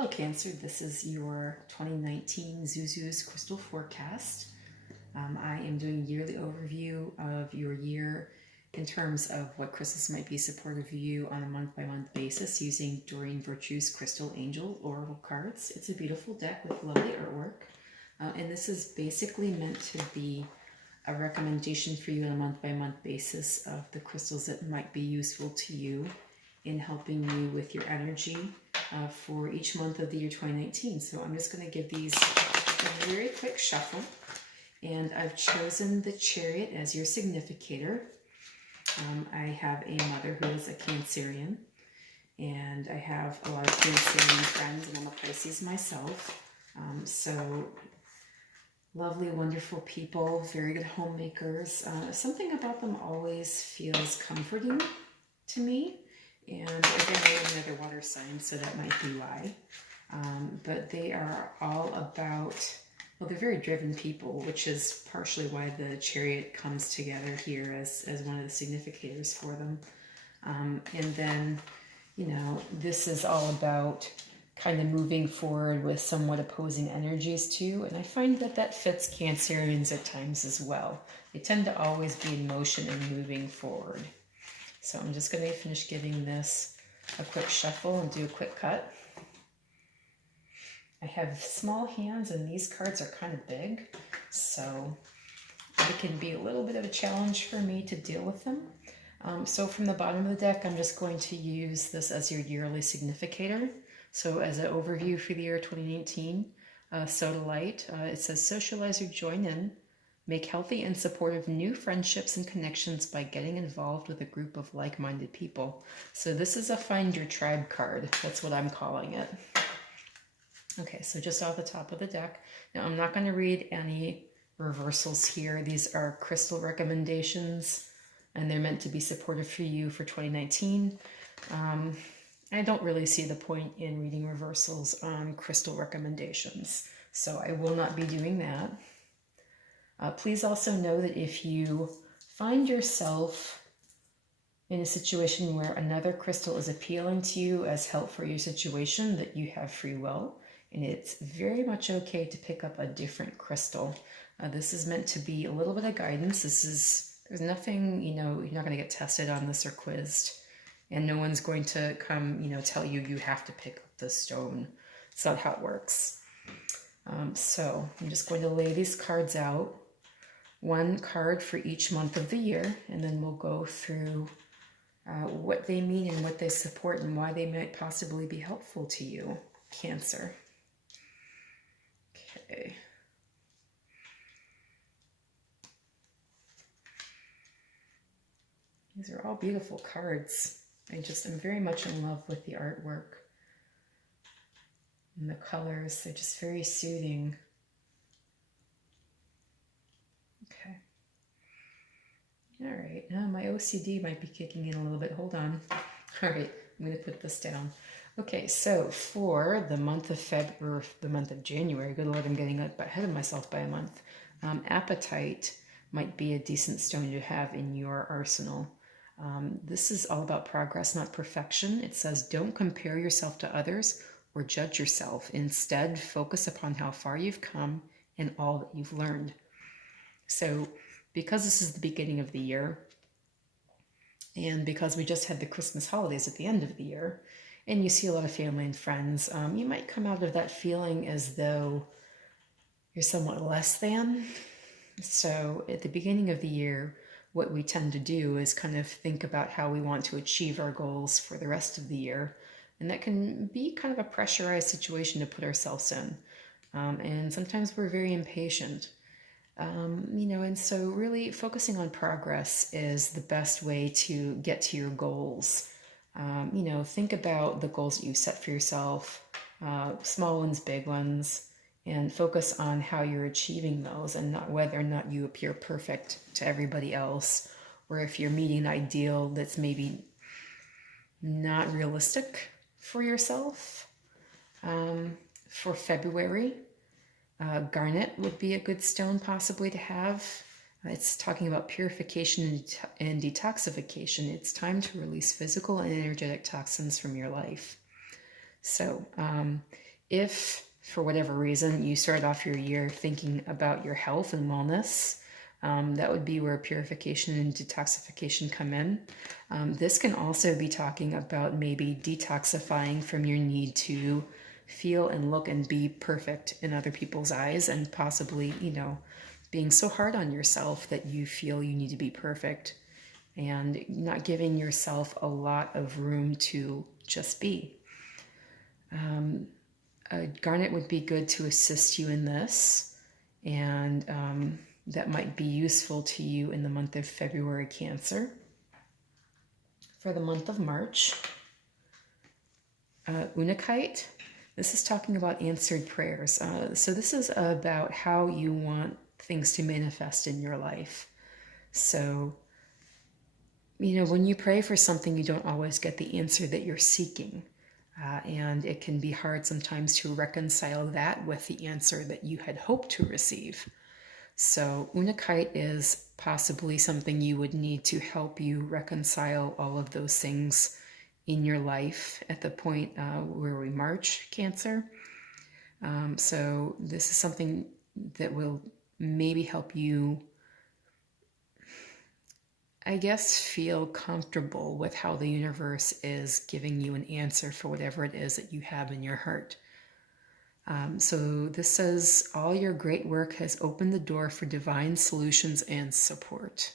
Hello Cancer, this is your 2019 Zuzu's Crystal Forecast. I am doing a yearly overview of your year in terms of what crystals might be supportive of you on a month-by-month basis using Doreen Virtue's Crystal Angel Oracle cards. It's a beautiful deck with lovely artwork, and this is basically meant to be a recommendation for you on a month-by-month basis of the crystals that might be useful to you in helping you with your energy for each month of the year 2019. So I'm just going to give these a very quick shuffle. And I've chosen the Chariot as your significator. I have a mother who is a Cancerian, and I have a lot of Cancerian friends, and I'm a Pisces myself. So lovely, wonderful people, very good homemakers. Something about them always feels comforting to me. And again, I am another water sign, so that might be why. But they are all about, well, they're very driven people, which is partially why the Chariot comes together here as one of the significators for them. And then, you know, this is all about kind of moving forward with somewhat opposing energies too. And I find that that fits Cancerians at times as well. They tend to always be in motion and moving forward. So I'm just going to finish giving this a quick shuffle and do a quick cut. I have small hands and these cards are kind of big, so it can be a little bit of a challenge for me to deal with them. So from the bottom of the deck, I'm just going to use this as your yearly significator. So as an overview for the year 2019, Sodalite, it says socialize or join in. Make healthy and supportive new friendships and connections by getting involved with a group of like-minded people. So this is a find your tribe card. That's what I'm calling it. Okay, so just off the top of the deck. Now I'm not going to read any reversals here. These are crystal recommendations, and they're meant to be supportive for you for 2019. I don't really see the point in reading reversals on crystal recommendations, so I will not be doing that. Please also know that if you find yourself in a situation where another crystal is appealing to you as help for your situation, that you have free will, and it's very much okay to pick up a different crystal. This is meant to be a little bit of guidance. There's nothing, you know, you're not going to get tested on this or quizzed, and no one's going to come, you know, tell you you have to pick up this stone. It's not how it works. So I'm just going to lay these cards out. One card for each month of the year, and then we'll go through what they mean and what they support and why they might possibly be helpful to you, Cancer. Okay. These are all beautiful cards. I'm very much in love with the artwork and the colors. They're just very soothing. Okay. All right. Now my OCD might be kicking in a little bit. Hold on. All right. I'm going to put this down. Okay. So for the month of February, or the month of January, good Lord, I'm getting ahead of myself by a month. Apatite might be a decent stone to have in your arsenal. This is all about progress, not perfection. It says, don't compare yourself to others or judge yourself. Instead, focus upon how far you've come and all that you've learned. So because this is the beginning of the year, and because we just had the Christmas holidays at the end of the year, and you see a lot of family and friends, you might come out of that feeling as though you're somewhat less than. So at the beginning of the year, what we tend to do is kind of think about how we want to achieve our goals for the rest of the year. And that can be kind of a pressurized situation to put ourselves in. And sometimes we're very impatient. You know, and so really focusing on progress is the best way to get to your goals. You know, think about the goals that you set for yourself, small ones, big ones, and focus on how you're achieving those and not whether or not you appear perfect to everybody else, or if you're meeting an ideal that's maybe not realistic for yourself. For February, garnet would be a good stone possibly to have. It's talking about purification and detoxification. It's time to release physical and energetic toxins from your life. So If, for whatever reason, you started off your year thinking about your health and wellness, that would be where purification and detoxification come in. This can also be talking about maybe detoxifying from your need to feel and look and be perfect in other people's eyes, and possibly, being so hard on yourself that you feel you need to be perfect, and not giving yourself a lot of room to just be. Garnet would be good to assist you in this, and that might be useful to you in the month of February, Cancer. For the month of March, Unakite, this is talking about answered prayers. So this is about how you want things to manifest in your life. So, when you pray for something, you don't always get the answer that you're seeking. And it can be hard sometimes to reconcile that with the answer that you had hoped to receive. So Unakite is possibly something you would need to help you reconcile all of those things in your life at the point where we March, Cancer. So this is something that will maybe help you, I guess, feel comfortable with how the universe is giving you an answer for whatever it is that you have in your heart. So this says, all your great work has opened the door for divine solutions and support.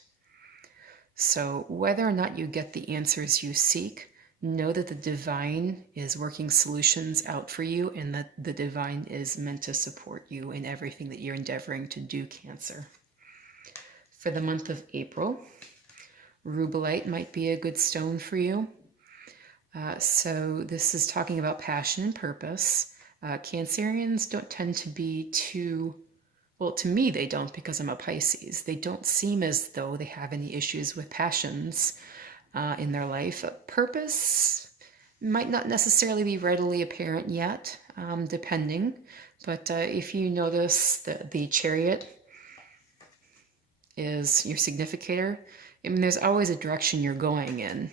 So whether or not you get the answers you seek, know that the divine is working solutions out for you, and that the divine is meant to support you in everything that you're endeavoring to do, Cancer. For the month of April, Rubellite might be a good stone for you. So this is talking about passion and purpose. Cancerians don't tend to be too, well, to me they don't, because I'm a Pisces. They don't seem as though they have any issues with passions in their life. Purpose might not necessarily be readily apparent yet, depending. But if you notice that the Chariot is your significator, there's always a direction you're going in,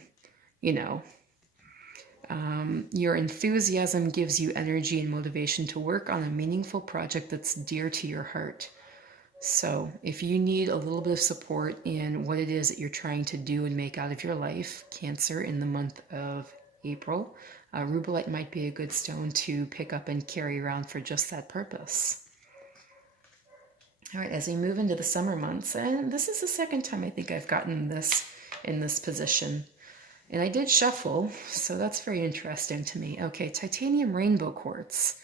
Your enthusiasm gives you energy and motivation to work on a meaningful project that's dear to your heart. So if you need a little bit of support in what it is that you're trying to do and make out of your life, Cancer, in the month of April, Rubellite might be a good stone to pick up and carry around for just that purpose. All right, as we move into the summer months, and this is the second time I think I've gotten this in this position. And I did shuffle, so that's very interesting to me. Okay, titanium rainbow quartz.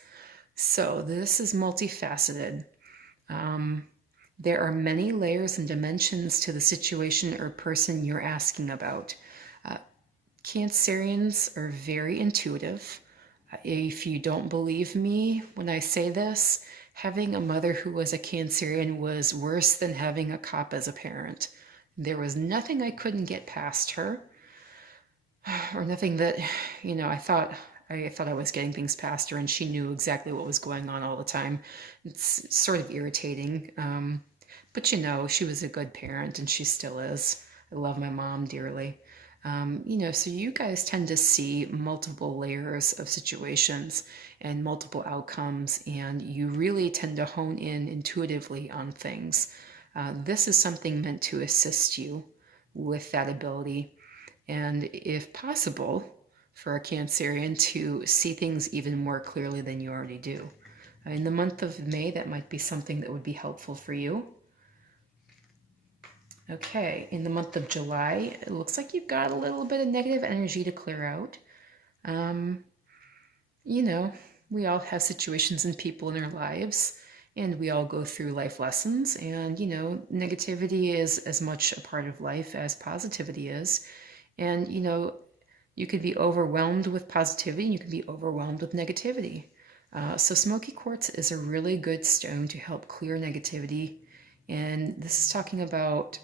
So this is multifaceted. There are many layers and dimensions to the situation or person you're asking about. Cancerians are very intuitive. If you don't believe me when I say this, having a mother who was a Cancerian was worse than having a cop as a parent. There was nothing I couldn't get past her. Or nothing that, I thought I was getting things past her, and she knew exactly what was going on all the time. It's sort of irritating. But she was a good parent, and she still is. I love my mom dearly. So you guys tend to see multiple layers of situations and multiple outcomes, and you really tend to hone in intuitively on things. This is something meant to assist you with that ability. And if possible, for a Cancerian to see things even more clearly than you already do. In the month of May, that might be something that would be helpful for you. Okay, in the month of July, it looks like you've got a little bit of negative energy to clear out. We all have situations and people in our lives, and we all go through life lessons, and, negativity is as much a part of life as positivity is. And, you could be overwhelmed with positivity, and you could be overwhelmed with negativity. So smoky quartz is a really good stone to help clear negativity. And this is talking about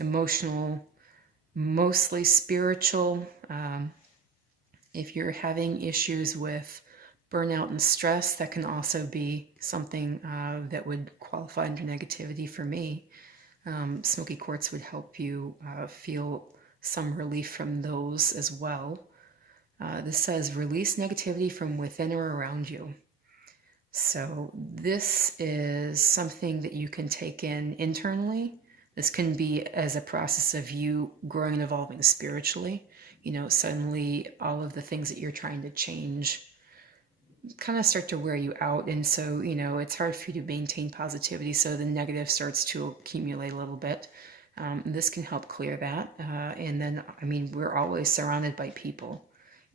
emotional, mostly spiritual. If you're having issues with burnout and stress, that can also be something that would qualify under negativity for me. Smoky quartz would help you feel some relief from those as well. This says release negativity from within or around you. So this is something that you can take in internally. This can be as a process of you growing and evolving spiritually. You know, suddenly all of the things that you're trying to change kind of start to wear you out. And so, you know, it's hard for you to maintain positivity. So the negative starts to accumulate a little bit. This can help clear that. And then, I mean, we're always surrounded by people.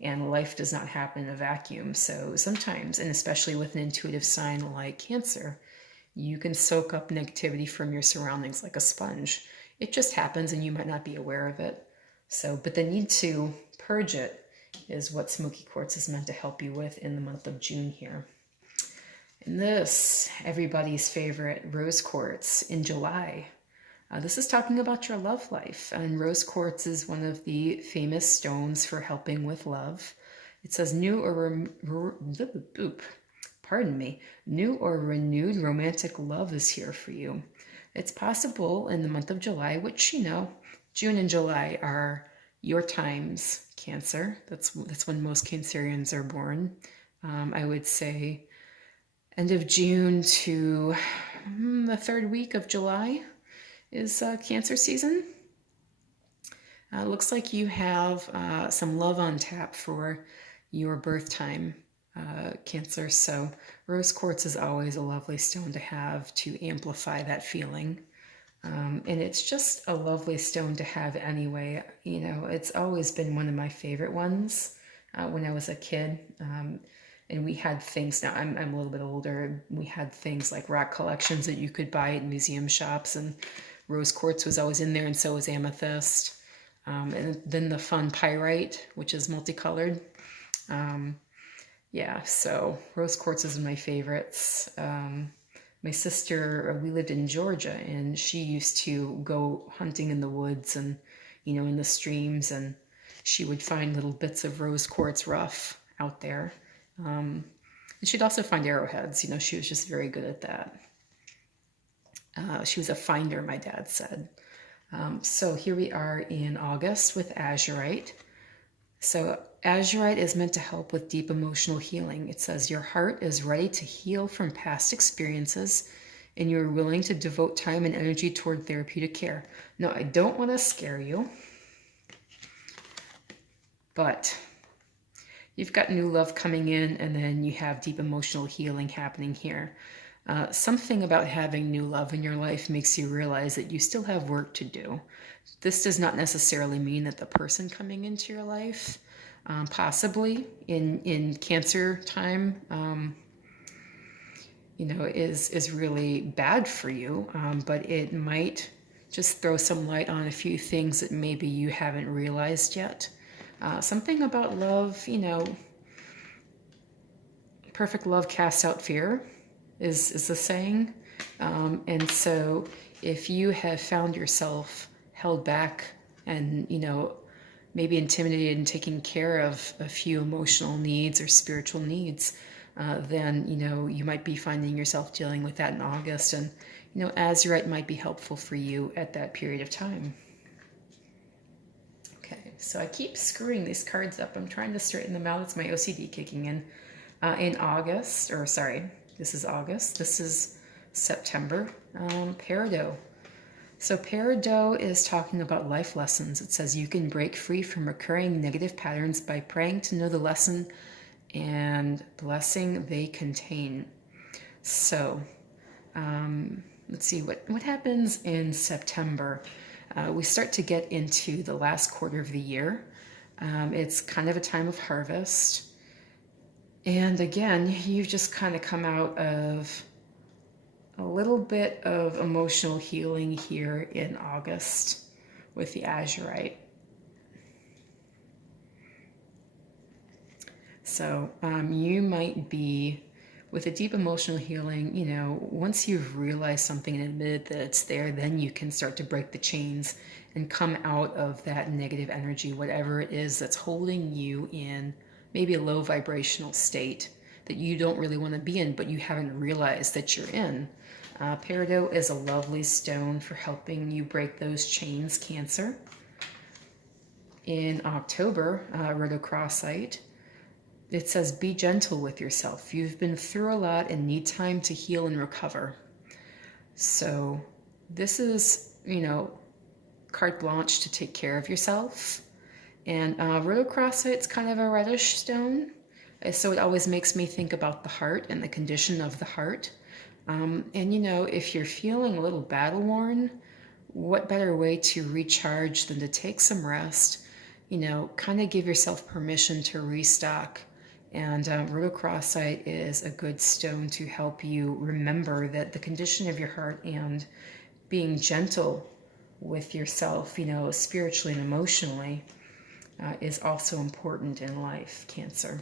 And life does not happen in a vacuum. So sometimes, and especially with an intuitive sign like Cancer, you can soak up negativity from your surroundings like a sponge. It just happens and you might not be aware of it. So, but the need to purge it is what smoky quartz is meant to help you with in the month of June here. And this, everybody's favorite, rose quartz in July. This is talking about your love life, and rose quartz is one of the famous stones for helping with love. It says new or renewed romantic love is here for you. It's possible in the month of July, which, you know, June and July are your times, Cancer. That's when most Cancerians are born. I would say end of June to the third week of July is Cancer season. Looks like you have some love on tap for your birth time, Cancer. So rose quartz is always a lovely stone to have to amplify that feeling. And it's just a lovely stone to have anyway. You know, it's always been one of my favorite ones when I was a kid. And we had things, now I'm a little bit older, we had things like rock collections that you could buy at museum shops, and rose quartz was always in there, and so was amethyst. And then the fun pyrite, which is multicolored. Yeah, so rose quartz is one of my favorites. My sister, we lived in Georgia, and she used to go hunting in the woods and, you know, in the streams, and she would find little bits of rose quartz rough out there. And she'd also find arrowheads. You know, she was just very good at that. She was a finder, my dad said. So here we are in August with azurite. So azurite is meant to help with deep emotional healing. It says your heart is ready to heal from past experiences, and you're willing to devote time and energy toward therapeutic care. Now, I don't want to scare you, but you've got new love coming in, and then you have deep emotional healing happening here. Something about having new love in your life makes you realize that you still have work to do. This does not necessarily mean that the person coming into your life, possibly in Cancer time, you know, is really bad for you, but it might just throw some light on a few things that maybe you haven't realized yet. Something about love, you know, perfect love casts out fear is the saying. And so if you have found yourself held back and, you know, maybe intimidated in taking care of a few emotional needs or spiritual needs, then, you know, you might be finding yourself dealing with that in August. And, you know, azurite might be helpful for you at that period of time. Okay, so I keep screwing these cards up. I'm trying to straighten them out. It's my OCD kicking in. In August, or sorry, this is August. This is September. Peridot. So Peridot is talking about life lessons. It says you can break free from recurring negative patterns by praying to know the lesson and blessing they contain. So let's see what happens in September. We start to get into the last quarter of the year. It's kind of a time of harvest. And again, you've just kind of come out of a little bit of emotional healing here in August with the azurite. So you might be with a deep emotional healing, you know, once you've realized something and admitted that it's there, then you can start to break the chains and come out of that negative energy, whatever it is that's holding you in maybe a low vibrational state that you don't really want to be in, but you haven't realized that you're in. Peridot is a lovely stone for helping you break those chains, Cancer. in October, rhodochrosite, it says, be gentle with yourself. You've been through a lot and need time to heal and recover. So this is, carte blanche to take care of yourself. And rhodochrosite's kind of a reddish stone, so it always makes me think about the heart and the condition of the heart. And if you're feeling a little battle worn, what better way to recharge than to take some rest, kind of give yourself permission to restock. And rhodochrosite is a good stone to help you remember that the condition of your heart and being gentle with yourself, spiritually and emotionally, is also important in life, Cancer.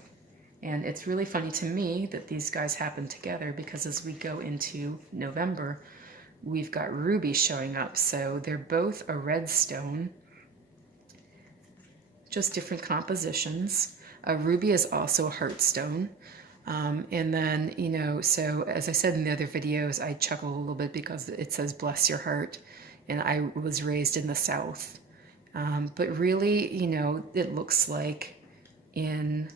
And it's really funny to me that these guys happen together, because as we go into November, we've got ruby showing up. So they're both a red stone, just different compositions. Ruby is also a heart stone. And then, so as I said in the other videos, I chuckle a little bit because it says bless your heart. And I was raised in the South. But really, it looks like in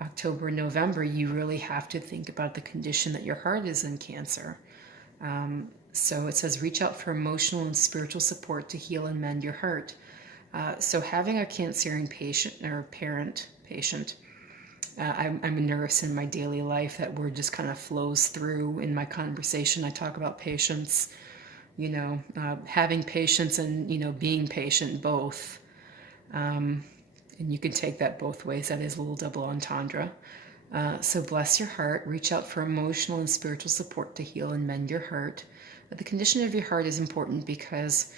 October, November, you really have to think about the condition that your heart is in, Cancer. So it says reach out for emotional and spiritual support to heal and mend your heart. So having a Cancerian patient or patient, I'm a nurse in my daily life. That word just kind of flows through in my conversation. I talk about patience, having patience and, being patient, both. And you can take that both ways. That is a little double entendre. So bless your heart. Reach out for emotional and spiritual support to heal and mend your heart. But the condition of your heart is important because,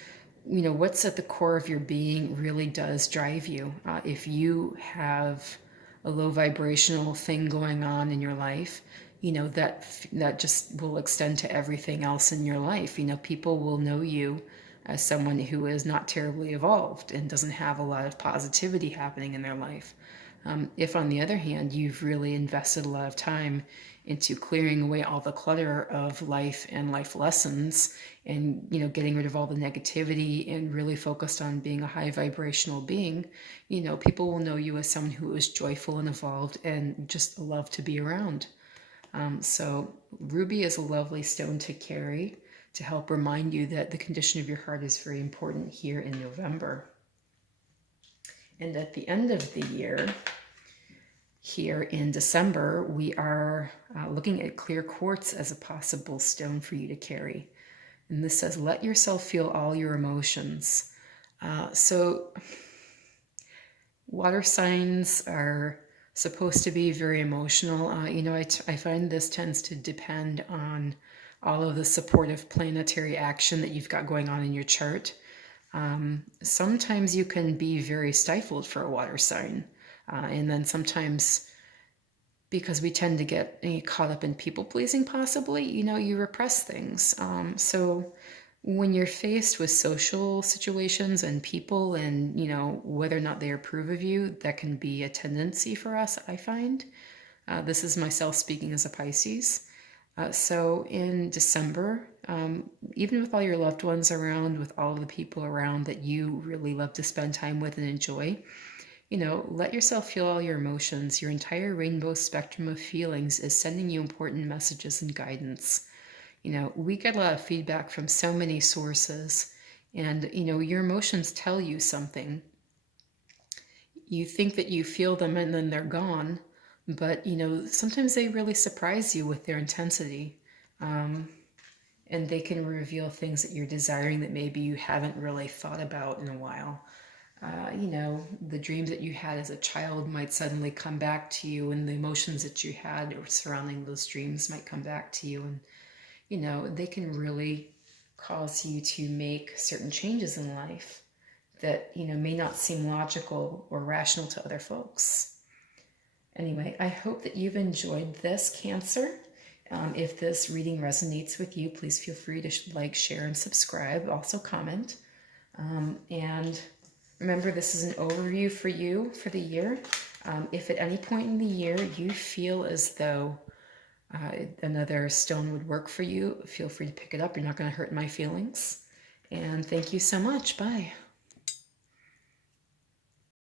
what's at the core of your being really does drive you. If you have a low vibrational thing going on in your life, that just will extend to everything else in your life. People will know you as someone who is not terribly evolved and doesn't have a lot of positivity happening in their life. If, on the other hand, you've really invested a lot of time into clearing away all the clutter of life and life lessons and, getting rid of all the negativity and really focused on being a high vibrational being, people will know you as someone who is joyful and evolved and just love to be around. So ruby is a lovely stone to carry to help remind you that the condition of your heart is very important here in November. And at the end of the year, here in December, we are looking at clear quartz as a possible stone for you to carry. And this says, let yourself feel all your emotions. So water signs are supposed to be very emotional. I find this tends to depend on all of the supportive planetary action that you've got going on in your chart. Sometimes you can be very stifled for a water sign. And then sometimes, because we tend to get caught up in people pleasing, possibly, you repress things. So when you're faced with social situations and people and, whether or not they approve of you, that can be a tendency for us, I find. This is myself speaking as a Pisces. So in December, even with all your loved ones around, with all the people around that you really love to spend time with and enjoy, let yourself feel all your emotions. Your entire rainbow spectrum of feelings is sending you important messages and guidance. We get a lot of feedback from so many sources, and, your emotions tell you something. You think that you feel them and then they're gone. But, sometimes they really surprise you with their intensity. And they can reveal things that you're desiring that maybe you haven't really thought about in a while. The dreams that you had as a child might suddenly come back to you, and the emotions that you had surrounding those dreams might come back to you. And, they can really cause you to make certain changes in life that, may not seem logical or rational to other folks. Anyway, I hope that you've enjoyed this, Cancer. If this reading resonates with you, please feel free to like, share, and subscribe. Also comment. And remember, this is an overview for you for the year. If at any point in the year you feel as though another stone would work for you, feel free to pick it up. You're not going to hurt my feelings. And thank you so much. Bye.